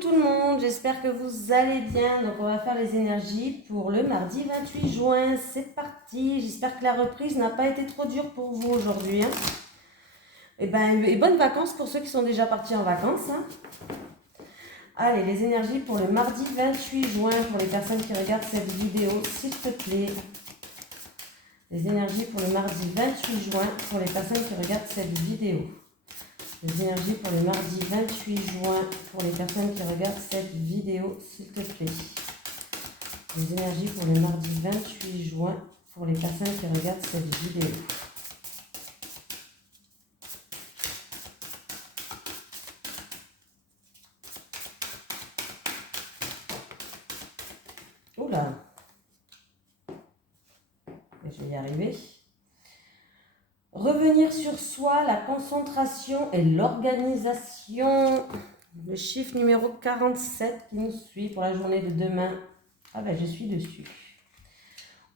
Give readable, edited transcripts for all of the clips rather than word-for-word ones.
tout le monde, j'espère que vous allez bien. Donc on va faire les énergies pour le mardi 28 juin. C'est parti, j'espère que la reprise n'a pas été trop dure pour vous aujourd'hui. Et bonnes vacances pour ceux qui sont déjà partis en vacances. Allez, les énergies pour le mardi 28 juin pour les personnes qui regardent cette vidéo, s'il te plaît. Les énergies pour le mardi 28 juin pour les personnes qui regardent cette vidéo. Les énergies pour le mardi 28 juin pour les personnes qui regardent cette vidéo, s'il te plaît. Les énergies pour le mardi 28 juin pour les personnes qui regardent cette vidéo. Oula, je vais y arriver. Revenir sur soi, la concentration et l'organisation. Le chiffre numéro 47 qui nous suit pour la journée de demain. Ah ben je suis dessus.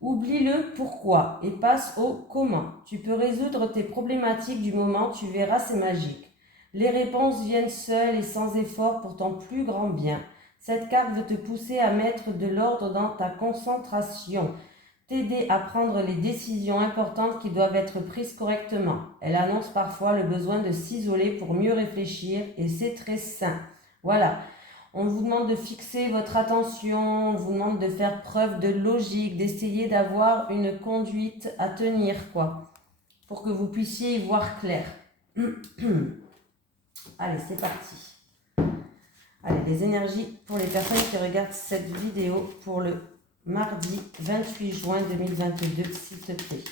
Oublie le pourquoi et passe au comment. Tu peux résoudre tes problématiques du moment, tu verras, c'est magique. Les réponses viennent seules et sans effort pour ton plus grand bien. Cette carte veut te pousser à mettre de l'ordre dans ta concentration. T'aider à prendre les décisions importantes qui doivent être prises correctement. Elle annonce parfois le besoin de s'isoler pour mieux réfléchir et c'est très sain. Voilà, on vous demande de fixer votre attention, on vous demande de faire preuve de logique, d'essayer d'avoir une conduite à tenir, pour que vous puissiez y voir clair. Allez, c'est parti. Allez, les énergies pour les personnes qui regardent cette vidéo pour le mardi 28 juin 2022, s'il te plaît.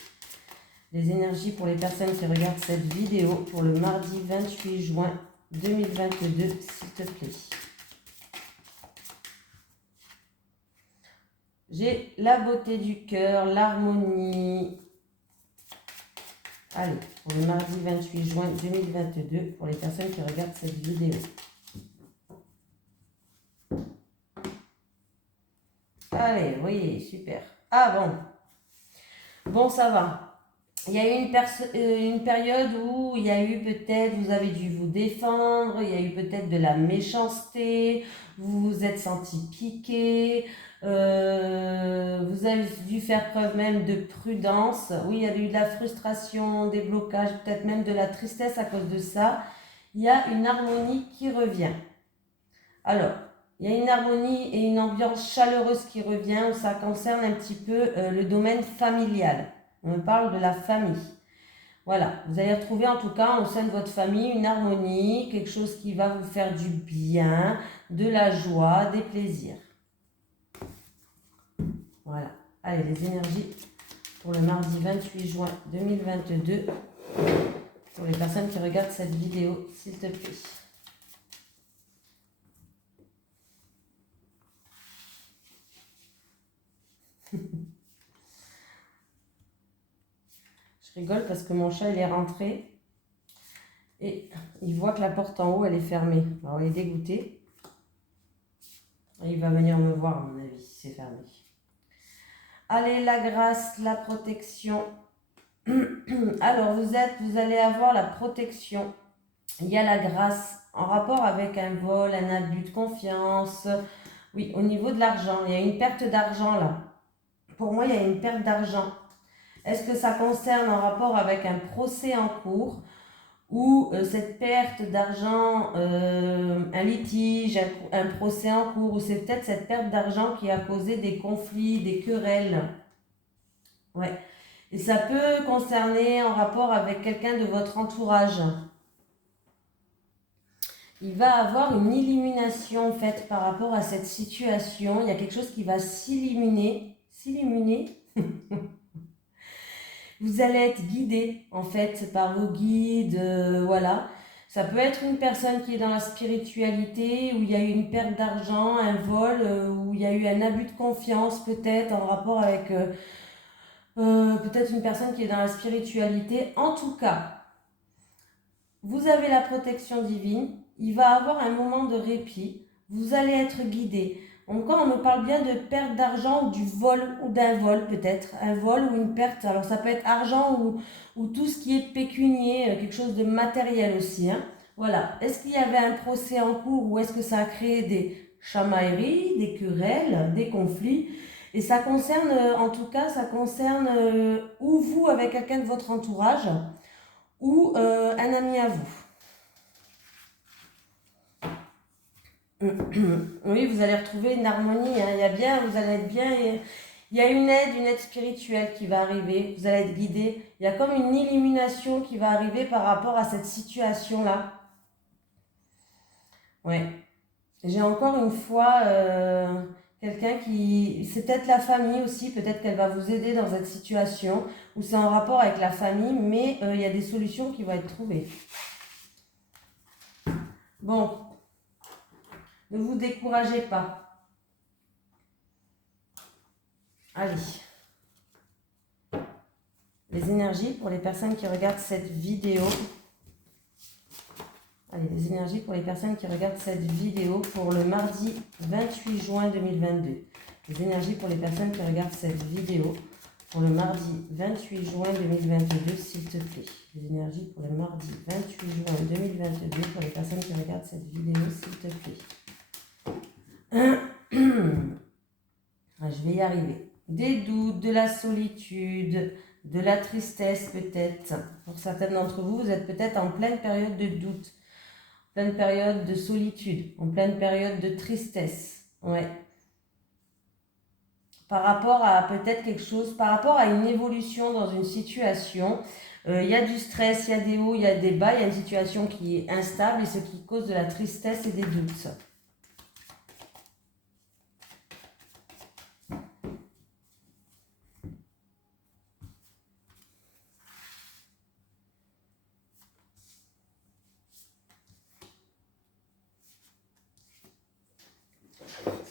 Les énergies pour les personnes qui regardent cette vidéo pour le mardi 28 juin 2022, s'il te plaît. J'ai la beauté du cœur, l'harmonie. Allez, pour le mardi 28 juin 2022, pour les personnes qui regardent cette vidéo. Allez, oui, super. Ah bon. Bon, ça va. Il y a eu une période où il y a eu peut-être, vous avez dû vous défendre, il y a eu peut-être de la méchanceté, vous vous êtes senti piqué, vous avez dû faire preuve même de prudence. Oui, il y a eu de la frustration, des blocages, peut-être même de la tristesse à cause de ça. Il y a une harmonie qui revient. Alors, il y a une harmonie et une ambiance chaleureuse qui revient où ça concerne un petit peu le domaine familial. On parle de la famille. Voilà, vous allez retrouver en tout cas au sein de votre famille une harmonie, quelque chose qui va vous faire du bien, de la joie, des plaisirs. Voilà, allez, les énergies pour le mardi 28 juin 2022, pour les personnes qui regardent cette vidéo, s'il te plaît. Je rigole parce que mon chat il est rentré et il voit que la porte en haut elle est fermée. Alors il est dégoûté. Et il va venir me voir à mon avis si c'est fermé. Allez, la grâce, la protection. Alors vous allez avoir la protection. Il y a la grâce en rapport avec un vol, un abus de confiance. Oui, au niveau de l'argent, il y a une perte d'argent là. Pour moi, il y a une perte d'argent. Est-ce que ça concerne en rapport avec un procès en cours ou cette perte d'argent, un litige, un procès en cours, ou c'est peut-être cette perte d'argent qui a causé des conflits, des querelles. Ouais. Et ça peut concerner en rapport avec quelqu'un de votre entourage. Il va avoir une illumination faite par rapport à cette situation. Il y a quelque chose qui va s'illuminer. S'illuminer. Vous allez être guidé en fait par vos guides, voilà. Ça peut être une personne qui est dans la spiritualité, où il y a eu une perte d'argent, un vol, où il y a eu un abus de confiance peut-être en rapport avec peut-être une personne qui est dans la spiritualité. En tout cas, vous avez la protection divine, il va avoir un moment de répit, vous allez être guidé. Encore, on me parle bien de perte d'argent ou du vol ou d'un vol peut-être, un vol ou une perte. Alors ça peut être argent ou tout ce qui est pécunier, quelque chose de matériel aussi. Voilà. Est-ce qu'il y avait un procès en cours ou est-ce que ça a créé des chamailleries, des querelles, des conflits? Et ça concerne, en tout cas, ça concerne ou vous avec quelqu'un de votre entourage ou un ami à vous. Oui, vous allez retrouver une harmonie, hein. Il y a bien, vous allez être bien. Il y a une aide spirituelle qui va arriver. Vous allez être guidé. Il y a comme une illumination qui va arriver par rapport à cette situation-là. Ouais. J'ai encore une fois quelqu'un qui... C'est peut-être la famille aussi. Peut-être qu'elle va vous aider dans cette situation. Ou c'est en rapport avec la famille. Mais il y a des solutions qui vont être trouvées. Bon. Ne vous découragez pas. Allez. Les énergies pour les personnes qui regardent cette vidéo. Allez, les énergies pour les personnes qui regardent cette vidéo pour le mardi 28 juin 2022. Les énergies pour les personnes qui regardent cette vidéo pour le mardi 28 juin 2022, s'il te plaît. Les énergies pour le mardi 28 juin 2022 pour les personnes qui regardent cette vidéo, s'il te plaît. Ah, je vais y arriver. Des doutes, de la solitude, de la tristesse peut-être. Pour certaines d'entre vous, vous êtes peut-être en pleine période de doute, en pleine période de solitude, en pleine période de tristesse. Ouais. Par rapport à peut-être quelque chose, par rapport à une évolution dans une situation, il y a du stress, il y a des hauts, il y a des bas, il y a une situation qui est instable et ce qui cause de la tristesse et des doutes.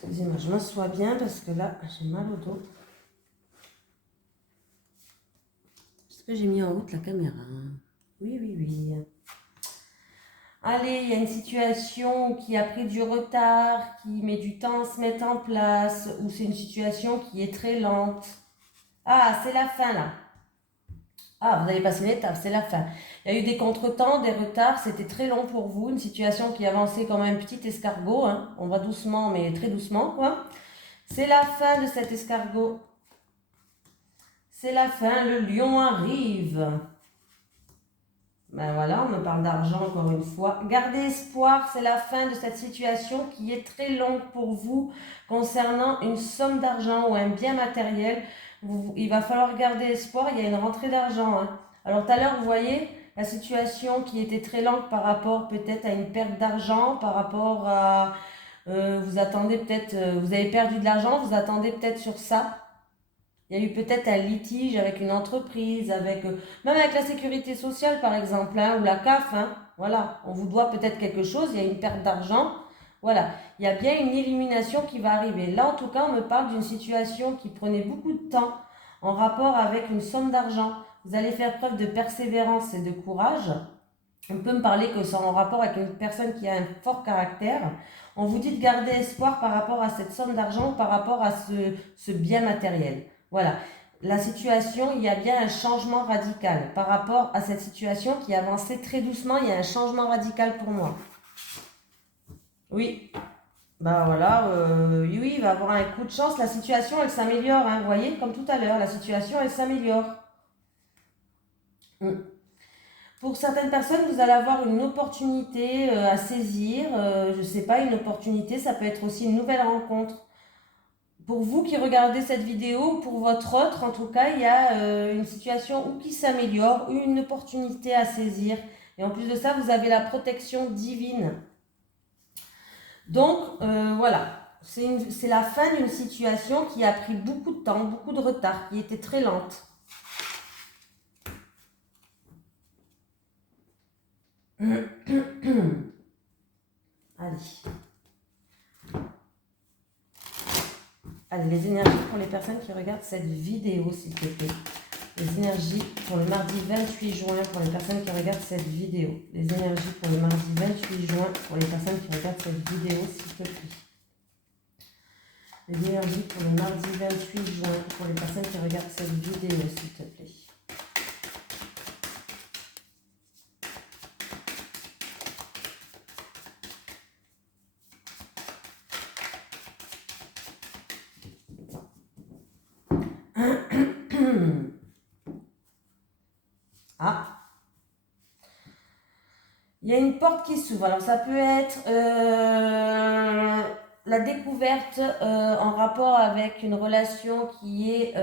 Excusez-moi, je m'assois bien parce que là, j'ai mal au dos. Est-ce que j'ai mis en route la caméra? Oui, oui, oui. Allez, il y a une situation qui a pris du retard, qui met du temps à se mettre en place, ou c'est une situation qui est très lente. Ah, c'est la fin là. Ah, vous avez passé l'étape, c'est la fin. Il y a eu des contretemps, des retards, c'était très long pour vous, une situation qui avançait comme un petit escargot, hein. On va doucement, mais très doucement, quoi. C'est la fin de cet escargot. C'est la fin, le lion arrive. Ben voilà, on me parle d'argent encore une fois. Gardez espoir, c'est la fin de cette situation qui est très longue pour vous concernant une somme d'argent ou un bien matériel. Il va falloir garder espoir, il y a une rentrée d'argent, hein. Alors tout à l'heure, vous voyez la situation qui était très longue par rapport peut-être à une perte d'argent, par rapport à... vous attendez peut-être, vous avez perdu de l'argent, vous attendez peut-être sur ça. Il y a eu peut-être un litige avec une entreprise, avec même avec la sécurité sociale par exemple, hein, ou la CAF. Hein, voilà, on vous doit peut-être quelque chose, il y a une perte d'argent. Voilà, il y a bien une élimination qui va arriver. Là, en tout cas, on me parle d'une situation qui prenait beaucoup de temps en rapport avec une somme d'argent. Vous allez faire preuve de persévérance et de courage. On peut me parler que c'est en rapport avec une personne qui a un fort caractère. On vous dit de garder espoir par rapport à cette somme d'argent, par rapport à ce bien matériel. Voilà, la situation, il y a bien un changement radical. Par rapport à cette situation qui avançait très doucement, il y a un changement radical pour moi. Oui, bah voilà, oui, il va avoir un coup de chance. La situation, elle s'améliore, hein, vous voyez, comme tout à l'heure, la situation, elle s'améliore. Pour certaines personnes, vous allez avoir une opportunité à saisir. Je ne sais pas, une opportunité, ça peut être aussi une nouvelle rencontre. Pour vous qui regardez cette vidéo, pour votre autre, en tout cas, il y a une situation où qui s'améliore, une opportunité à saisir. Et en plus de ça, vous avez la protection divine. Donc, voilà, c'est la fin d'une situation qui a pris beaucoup de temps, beaucoup de retard, qui était très lente. Allez. Allez, les énergies pour les personnes qui regardent cette vidéo, s'il te plaît. Les énergies pour le mardi 28 juin pour les personnes qui regardent cette vidéo. Les énergies pour le mardi 28 juin pour les personnes qui regardent cette vidéo, s'il te plaît. Les énergies pour le mardi 28 juin pour les personnes qui regardent cette vidéo, s'il te plaît. Ah, il y a une porte qui s'ouvre. Alors ça peut être la découverte en rapport avec une relation qui est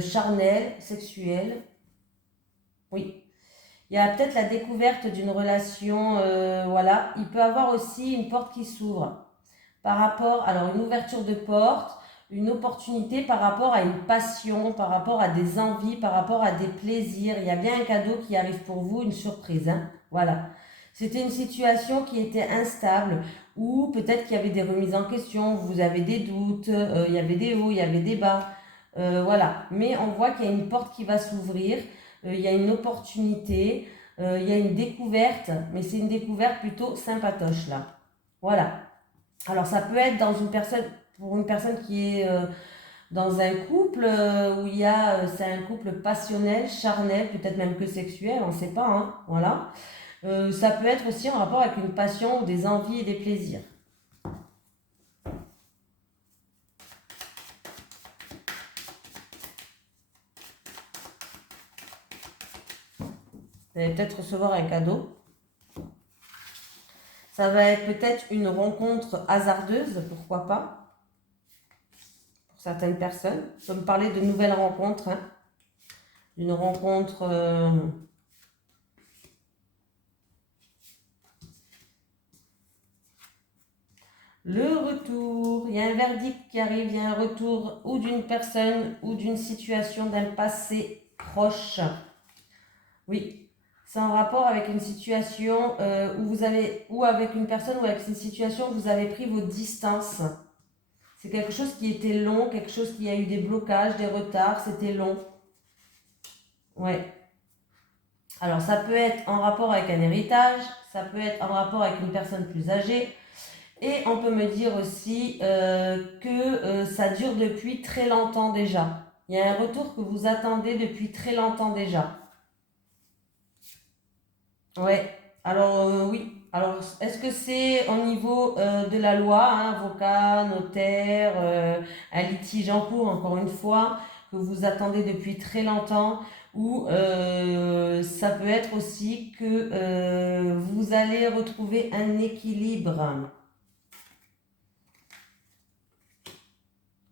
charnelle, sexuelle. Oui. Il y a peut-être la découverte d'une relation, voilà. Il peut avoir aussi une porte qui s'ouvre par rapport, alors une ouverture de porte, une opportunité par rapport à une passion, par rapport à des envies, par rapport à des plaisirs. Il y a bien un cadeau qui arrive pour vous, une surprise, hein. Voilà. C'était une situation qui était instable ou peut-être qu'il y avait des remises en question, vous avez des doutes, il y avait des hauts, il y avait des bas. Voilà. Mais on voit qu'il y a une porte qui va s'ouvrir, il y a une opportunité, il y a une découverte, mais c'est une découverte plutôt sympatoche là. Voilà. Alors ça peut être dans une personne, pour une personne qui est dans un couple où il y a, c'est un couple passionnel, charnel, peut-être même que sexuel, on ne sait pas, hein, voilà. Ça peut être aussi en rapport avec une passion, des envies et des plaisirs. Vous allez peut-être recevoir un cadeau. Ça va être peut-être une rencontre hasardeuse, pourquoi pas, pour certaines personnes. On peut me parler de nouvelles rencontres, hein, d'une rencontre... Le retour, il y a un verdict qui arrive, il y a un retour ou d'une personne ou d'une situation d'un passé proche. Oui, c'est en rapport avec une situation où vous avez, ou avec une personne ou avec une situation où vous avez pris vos distances. C'est quelque chose qui était long, quelque chose qui a eu des blocages, des retards, c'était long. Ouais. Alors ça peut être en rapport avec un héritage, ça peut être en rapport avec une personne plus âgée. Et on peut me dire aussi que ça dure depuis très longtemps déjà. Il y a un retour que vous attendez depuis très longtemps déjà. Ouais. Alors oui. Alors est-ce que c'est au niveau de la loi, hein, avocat, notaire, un litige en cours, encore une fois, que vous attendez depuis très longtemps, ou ça peut être aussi que vous allez retrouver un équilibre.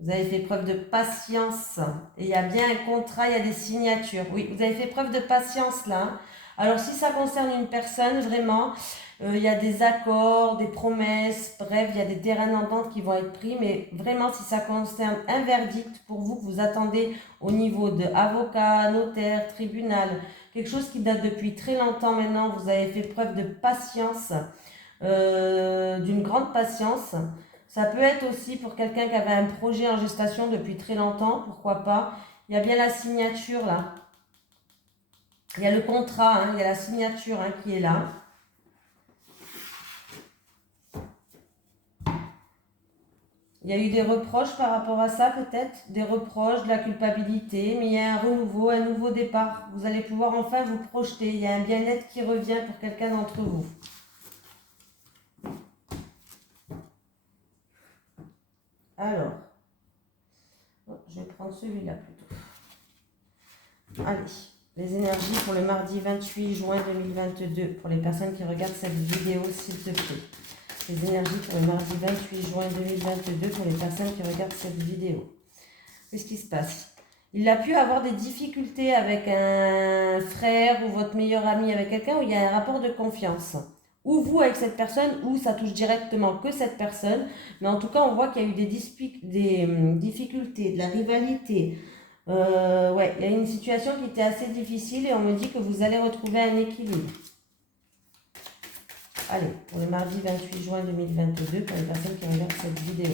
Vous avez fait preuve de patience. Et il y a bien un contrat, il y a des signatures. Oui, vous avez fait preuve de patience là. Alors si ça concerne une personne, vraiment, il y a des accords, des promesses, bref, il y a des terrains d'entente qui vont être pris. Mais vraiment, si ça concerne un verdict pour vous que vous attendez au niveau de avocat, notaire, tribunal, quelque chose qui date depuis très longtemps maintenant, vous avez fait preuve de patience, d'une grande patience. Ça peut être aussi pour quelqu'un qui avait un projet en gestation depuis très longtemps, pourquoi pas. Il y a bien la signature là. Il y a le contrat, hein, il y a la signature hein, qui est là. Il y a eu des reproches par rapport à ça peut-être, des reproches, de la culpabilité, mais il y a un renouveau, un nouveau départ. Vous allez pouvoir enfin vous projeter. Il y a un bien-être qui revient pour quelqu'un d'entre vous. Alors, je vais prendre celui-là plutôt. Allez, les énergies pour le mardi 28 juin 2022, pour les personnes qui regardent cette vidéo, s'il te plaît. Les énergies pour le mardi 28 juin 2022, pour les personnes qui regardent cette vidéo. Qu'est-ce qui se passe? Il a pu avoir des difficultés avec un frère ou votre meilleur ami, avec quelqu'un où il y a un rapport de confiance. Ou vous avec cette personne, ou ça touche directement que cette personne. Mais en tout cas, on voit qu'il y a eu des difficultés, de la rivalité. Ouais, il y a une situation qui était assez difficile et on me dit que vous allez retrouver un équilibre. Allez, pour le mardi 28 juin 2022, pour les personnes qui regardent cette vidéo.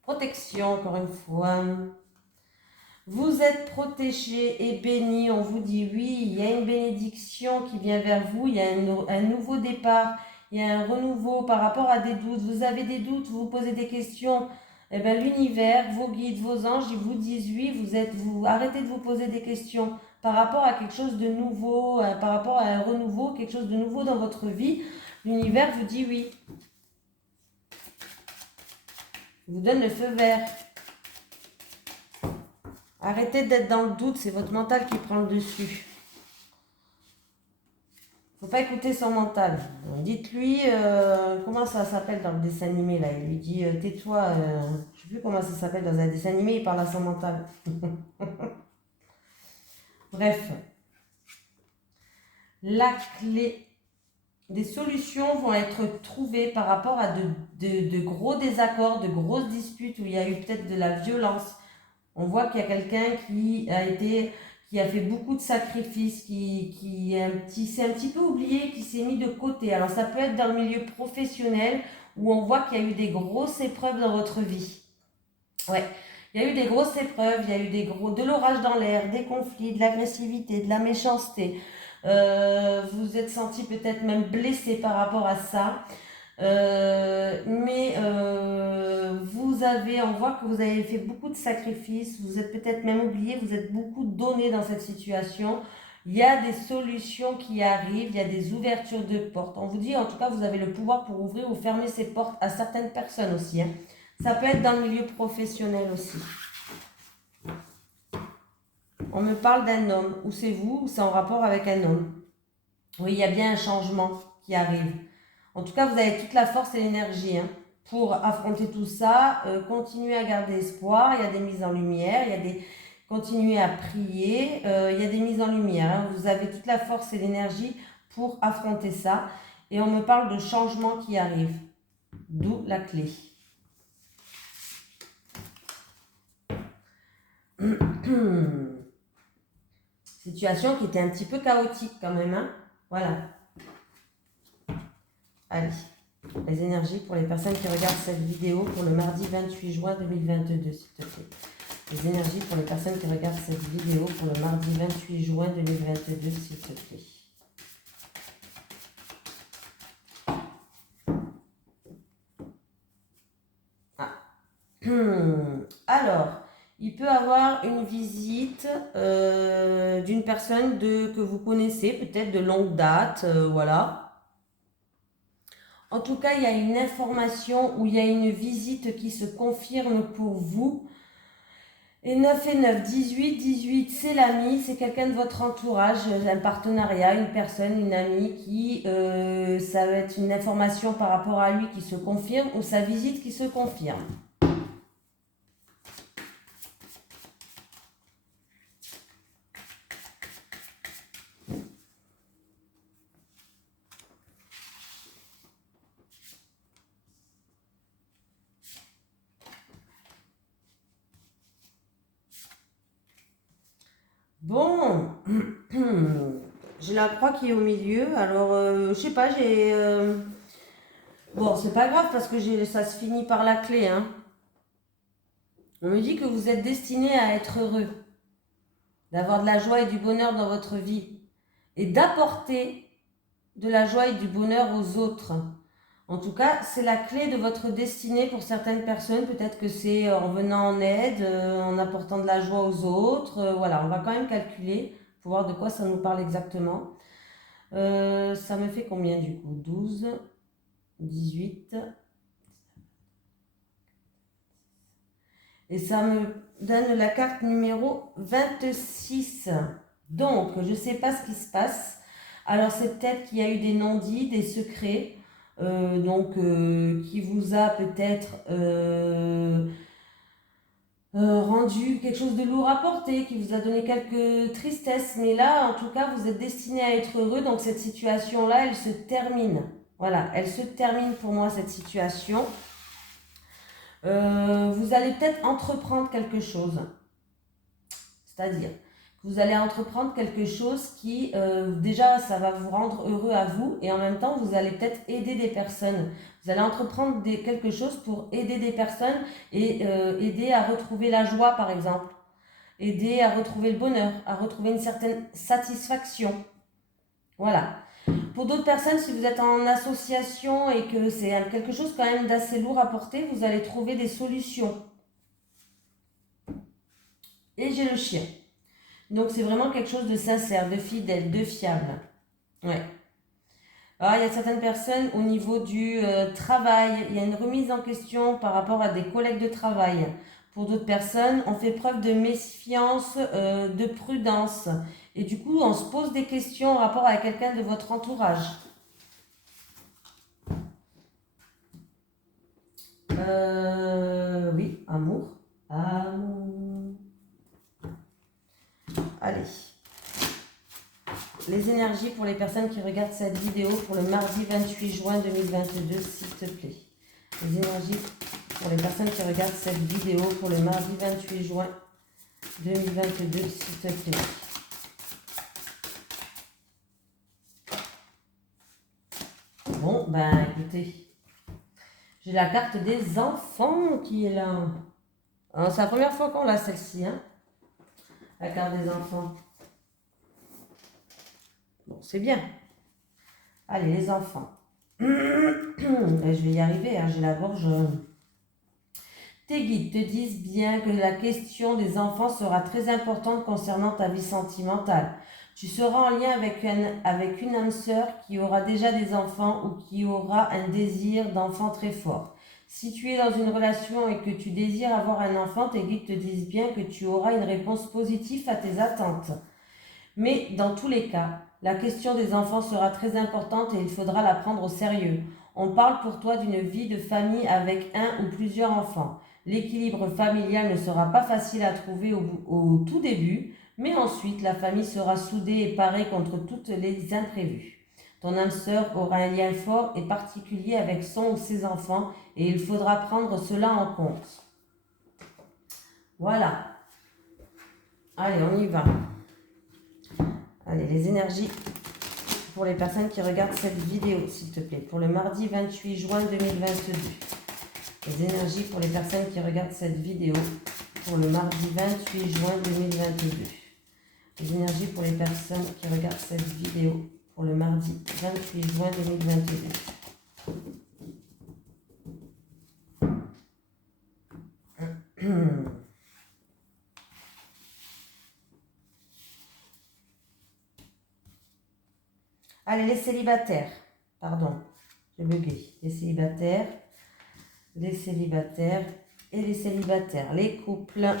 Protection, encore une fois. Vous êtes protégé et béni. On vous dit oui, il y a une bénédiction qui vient vers vous. Il y a un nouveau départ. Il y a un renouveau par rapport à des doutes. Vous avez des doutes, vous vous posez des questions. Eh bien, l'univers, vos guides, vos anges, ils vous disent oui. Vous arrêtez de vous poser des questions par rapport à quelque chose de nouveau, par rapport à un renouveau, quelque chose de nouveau dans votre vie. L'univers vous dit oui. Je vous donne le feu vert. Arrêtez d'être dans le doute, c'est votre mental qui prend le dessus. Faut pas écouter son mental. Dites-lui, comment ça s'appelle dans le dessin animé là. Il lui dit, tais-toi, je sais plus comment ça s'appelle dans un dessin animé, il parle à son mental. Bref. La clé. Des solutions vont être trouvées par rapport à de gros désaccords, de grosses disputes où il y a eu peut-être de la violence. On voit qu'il y a quelqu'un qui a fait beaucoup de sacrifices, s'est un petit peu oublié, qui s'est mis de côté. Alors ça peut être dans le milieu professionnel où on voit qu'il y a eu des grosses épreuves dans votre vie. Ouais, il y a eu des grosses épreuves, il y a eu de l'orage dans l'air, des conflits, de l'agressivité, de la méchanceté. Vous êtes senti peut-être même blessé par rapport à ça. Mais on voit que vous avez fait beaucoup de sacrifices, vous êtes peut-être même oublié, vous êtes beaucoup donné dans cette situation. Il y a des solutions qui arrivent, il y a des ouvertures de portes. On vous dit en tout cas, vous avez le pouvoir pour ouvrir ou fermer ces portes à certaines personnes aussi. Hein. Ça peut être dans le milieu professionnel aussi. On me parle d'un homme, ou c'est vous, ou c'est en rapport avec un homme. Oui, il y a bien un changement qui arrive. En tout cas, vous avez toute la force et l'énergie pour affronter tout ça. Continuez à garder espoir. Il y a des mises en lumière. Continuez à prier. Il y a des mises en lumière. Hein. Vous avez toute la force et l'énergie pour affronter ça. Et on me parle de changement qui arrive. D'où la clé. Situation qui était un petit peu chaotique quand même. Hein. Voilà. Allez, les énergies pour les personnes qui regardent cette vidéo pour le mardi 28 juin 2022, s'il te plaît. Les énergies pour les personnes qui regardent cette vidéo pour le mardi 28 juin 2022, s'il te plaît. Ah. Alors, il peut avoir une visite d'une personne que vous connaissez, peut-être de longue date, voilà. En tout cas, il y a une information ou il y a une visite qui se confirme pour vous. Et 9 et 9, 18, 18, c'est l'ami, c'est quelqu'un de votre entourage, un partenariat, une personne, une amie qui, ça va être une information par rapport à lui qui se confirme ou sa visite qui se confirme. Bon, j'ai la croix qui est au milieu, alors je sais pas, bon, c'est pas grave parce que ça se finit par la clé, hein. On me dit que vous êtes destiné à être heureux, d'avoir de la joie et du bonheur dans votre vie et d'apporter de la joie et du bonheur aux autres. En tout cas, c'est la clé de votre destinée pour certaines personnes. Peut-être que c'est en venant en aide, en apportant de la joie aux autres. Voilà, on va quand même calculer pour voir de quoi ça nous parle exactement. Ça me fait combien du coup? 12, 18. Et ça me donne la carte numéro 26. Donc, je ne sais pas ce qui se passe. Alors, c'est peut-être qu'il y a eu des non-dits, des secrets. Qui vous a peut-être rendu quelque chose de lourd à porter, qui vous a donné quelques tristesses. Mais là, en tout cas, vous êtes destiné à être heureux. Donc, cette situation-là, elle se termine. Voilà, elle se termine pour moi, cette situation. Vous allez peut-être entreprendre quelque chose. C'est-à-dire que vous allez entreprendre quelque chose qui, déjà, ça va vous rendre heureux à vous et en même temps, vous allez peut-être aider des personnes. Vous allez entreprendre quelque chose pour aider des personnes et aider à retrouver la joie, par exemple. Aider à retrouver le bonheur, à retrouver une certaine satisfaction. Voilà. Pour d'autres personnes, si vous êtes en association et que c'est quelque chose quand même d'assez lourd à porter, vous allez trouver des solutions. Et j'ai le chien. Donc c'est vraiment quelque chose de sincère, de fidèle, de fiable. Ouais. Ah, il y a certaines personnes au niveau du travail, il y a une remise en question par rapport à des collègues de travail. Pour d'autres personnes, on fait preuve de méfiance, de prudence. Et du coup, on se pose des questions en rapport à quelqu'un de votre entourage. Oui, amour. Amour. Allez. Les énergies pour les personnes qui regardent cette vidéo pour le mardi 28 juin 2022, s'il te plaît. Les énergies pour les personnes qui regardent cette vidéo pour le mardi 28 juin 2022, s'il te plaît. Bon, ben écoutez, j'ai la carte des enfants qui est là. C'est la première fois qu'on l'a celle-ci, hein, la carte des enfants. Bon, c'est bien. Allez, les enfants. Je vais y arriver, hein, j'ai la gorge. Tes guides te disent bien que la question des enfants sera très importante concernant ta vie sentimentale. Tu seras en lien avec une âme sœur qui aura déjà des enfants ou qui aura un désir d'enfant très fort. Si tu es dans une relation et que tu désires avoir un enfant, tes guides te disent bien que tu auras une réponse positive à tes attentes. Mais dans tous les cas, la question des enfants sera très importante et il faudra la prendre au sérieux. On parle pour toi d'une vie de famille avec un ou plusieurs enfants. L'équilibre familial ne sera pas facile à trouver au tout début, mais ensuite la famille sera soudée et parée contre toutes les imprévus. Ton âme sœur aura un lien fort et particulier avec son ou ses enfants et il faudra prendre cela en compte. Voilà. Allez, on y va. Allez, les énergies pour les personnes qui regardent cette vidéo, s'il te plaît, pour le mardi 28 juin 2022. Les énergies pour les personnes qui regardent cette vidéo pour le mardi 28 juin 2022. Les énergies pour les personnes qui regardent cette vidéo pour le mardi 28 juin 2022. Allez, les célibataires. Pardon, j'ai bugué. Les célibataires et les célibataires. Les couples,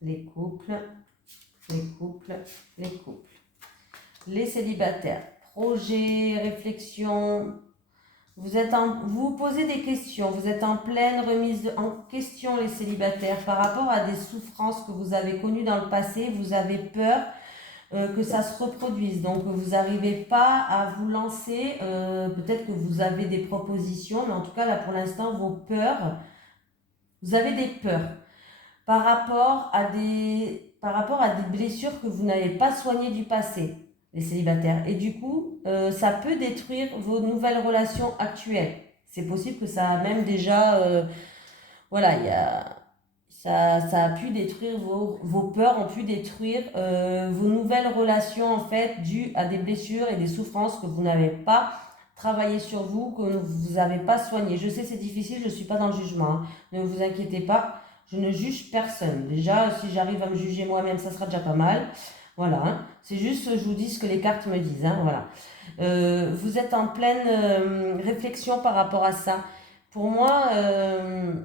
les couples, les couples, les couples. Les célibataires. Projet, réflexion. Vous posez des questions. Vous êtes en pleine remise en question, les célibataires, par rapport à des souffrances que vous avez connues dans le passé. Vous avez peur que ça se reproduise. Donc, vous n'arrivez pas à vous lancer. Peut-être que vous avez des propositions, mais en tout cas, là, pour l'instant, vos peurs, vous avez des peurs par rapport à des blessures que vous n'avez pas soignées du passé, les célibataires. Et du coup, ça peut détruire vos nouvelles relations actuelles. C'est possible que ça a même déjà... voilà, ça a pu détruire vos peurs, ont pu détruire vos nouvelles relations, en fait, dues à des blessures et des souffrances que vous n'avez pas travaillé sur vous, que vous n'avez pas soigné. Je sais, c'est difficile, je ne suis pas dans le jugement, hein. Ne vous inquiétez pas. Je ne juge personne. Déjà, si j'arrive à me juger moi-même, ça sera déjà pas mal. Voilà, hein. C'est juste, je vous dis ce que les cartes me disent, hein, voilà. Vous êtes en pleine réflexion par rapport à ça. Pour moi,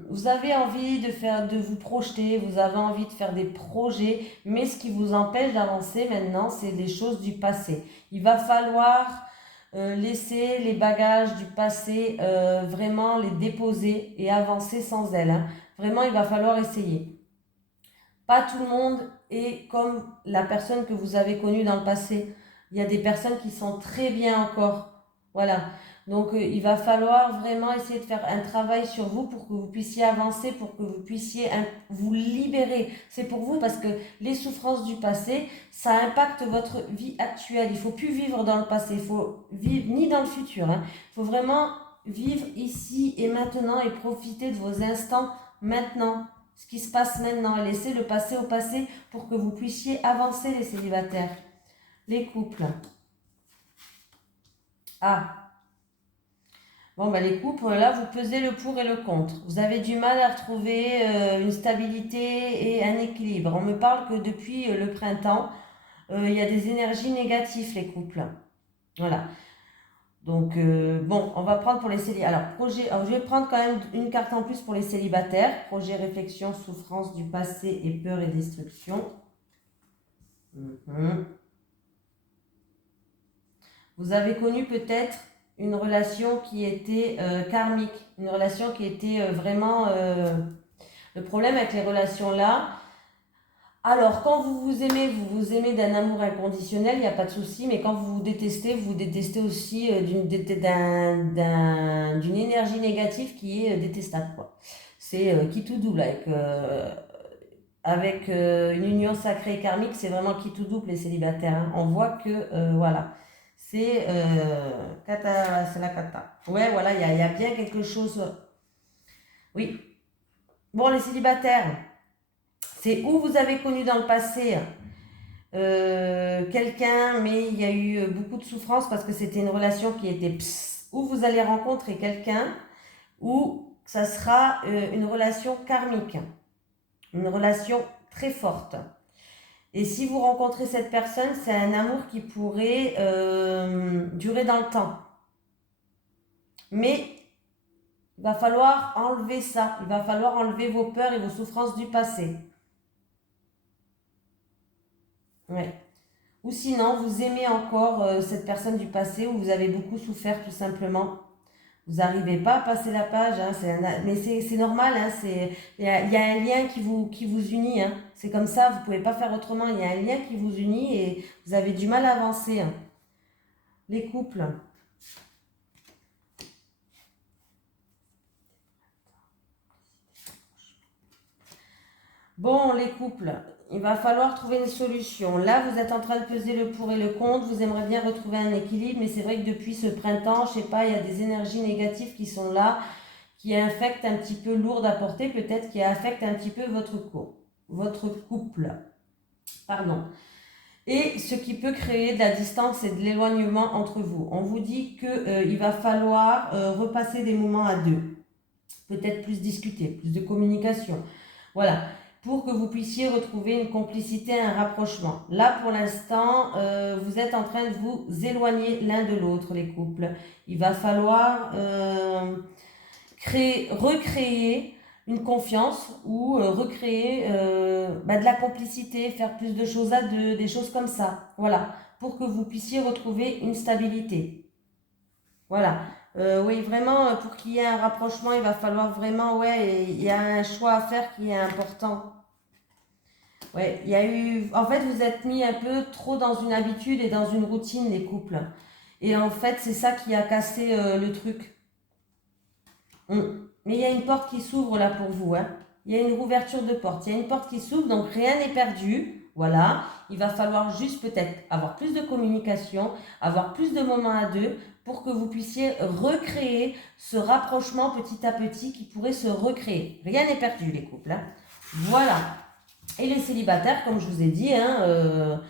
vous avez envie de vous projeter, vous avez envie de faire des projets, mais ce qui vous empêche d'avancer maintenant, c'est les choses du passé. Il va falloir laisser les bagages du passé, vraiment les déposer et avancer sans elles, hein. Vraiment, il va falloir essayer. Pas tout le monde est comme la personne que vous avez connue dans le passé. Il y a des personnes qui sont très bien encore. Voilà. Donc, il va falloir vraiment essayer de faire un travail sur vous pour que vous puissiez avancer, pour que vous puissiez vous libérer. C'est pour vous parce que les souffrances du passé, ça impacte votre vie actuelle. Il ne faut plus vivre dans le passé, il faut vivre ni dans le futur, hein. Il faut vraiment vivre ici et maintenant et profiter de vos instants maintenant. Ce qui se passe maintenant et laisser le passé au passé pour que vous puissiez avancer, les célibataires. Les couples. Ah. Bon, ben les couples, là, vous pesez le pour et le contre. Vous avez du mal à retrouver une stabilité et un équilibre. On me parle que depuis le printemps, il y a des énergies négatives, les couples. Voilà. Donc, bon, on va prendre pour les célibataires. Alors, projet, alors, je vais prendre quand même une carte en plus pour les célibataires. Projet, réflexion, souffrance du passé et peur et destruction. Vous avez connu peut-être une relation qui était karmique, une relation qui était vraiment... le problème avec les relations là, alors quand vous vous aimez d'un amour inconditionnel, il n'y a pas de souci, mais quand vous vous détestez aussi d'une énergie négative qui est détestable, quoi. C'est qui tout double avec une union sacrée et karmique, c'est vraiment qui tout double les célibataires, hein. On voit que, voilà, c'est c'est la cata. Ouais, voilà, il y a bien quelque chose. Oui. Bon, les célibataires, c'est où vous avez connu dans le passé quelqu'un, mais il y a eu beaucoup de souffrance parce que c'était une relation qui était où vous allez rencontrer quelqu'un, ou ça sera une relation karmique, une relation très forte. Et si vous rencontrez cette personne, c'est un amour qui pourrait durer dans le temps. Mais il va falloir enlever ça, il va falloir enlever vos peurs et vos souffrances du passé. Ouais. Ou sinon, vous aimez encore cette personne du passé où vous avez beaucoup souffert tout simplement. Vous n'arrivez pas à passer la page, hein, mais c'est normal, hein, il y a un lien qui vous unit. Hein. C'est comme ça, vous ne pouvez pas faire autrement. Il y a un lien qui vous unit et vous avez du mal à avancer. Hein. Les couples. Bon, les couples, il va falloir trouver une solution. Là, vous êtes en train de peser le pour et le contre. Vous aimeriez bien retrouver un équilibre, mais c'est vrai que depuis ce printemps, je sais pas, il y a des énergies négatives qui sont là, qui affectent un petit peu, lourdes à porter, peut-être qui affectent un petit peu votre couple. Pardon. Et ce qui peut créer de la distance et de l'éloignement entre vous. On vous dit qu'il va falloir repasser des moments à deux. Peut-être plus discuter, plus de communication. Voilà, pour que vous puissiez retrouver une complicité, un rapprochement. Là, pour l'instant, vous êtes en train de vous éloigner l'un de l'autre, les couples. Il va falloir recréer une confiance ou recréer de la complicité, faire plus de choses à deux, des choses comme ça. Voilà, pour que vous puissiez retrouver une stabilité. Voilà. Oui, vraiment, pour qu'il y ait un rapprochement, il va falloir vraiment, ouais, il y a un choix à faire qui est important. Ouais, il y a eu, en fait, vous êtes mis un peu trop dans une habitude et dans une routine, les couples. Et en fait, c'est ça qui a cassé le truc. Mais il y a une porte qui s'ouvre là pour vous, hein. Il y a une rouverture de porte. Il y a une porte qui s'ouvre, donc rien n'est perdu. Voilà. Il va falloir juste peut-être avoir plus de communication, avoir plus de moments à deux pour que vous puissiez recréer ce rapprochement petit à petit qui pourrait se recréer. Rien n'est perdu, les couples, hein. Voilà. Et les célibataires, comme je vous ai dit, hein,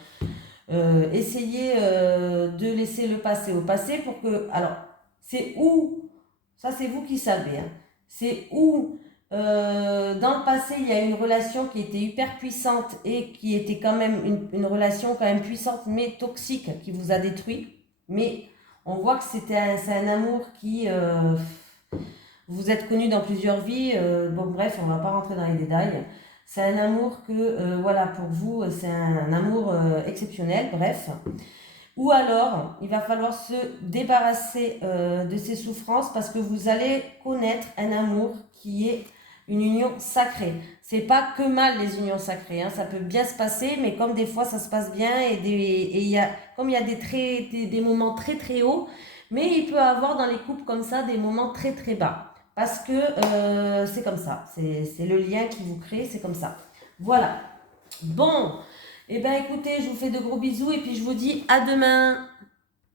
essayez de laisser le passé au passé pour que... Alors, c'est où... Ça, c'est vous qui savez. Hein. C'est où, dans le passé, il y a une relation qui était hyper puissante et qui était quand même une relation quand même puissante, mais toxique, qui vous a détruit. Mais on voit que c'est un amour qui... vous êtes connus dans plusieurs vies. Bon, bref, on ne va pas rentrer dans les détails. C'est un amour que, voilà, pour vous, c'est un amour exceptionnel, bref. Ou alors, il va falloir se débarrasser de ces souffrances parce que vous allez connaître un amour qui est une union sacrée. C'est pas que mal les unions sacrées, hein. Ça peut bien se passer, mais comme des fois ça se passe bien comme il y a des moments très très hauts, mais il peut y avoir dans les couples comme ça des moments très très bas. Parce que c'est comme ça, c'est le lien qui vous crée, c'est comme ça. Voilà. Bon. Eh bien, écoutez, je vous fais de gros bisous et puis je vous dis à demain.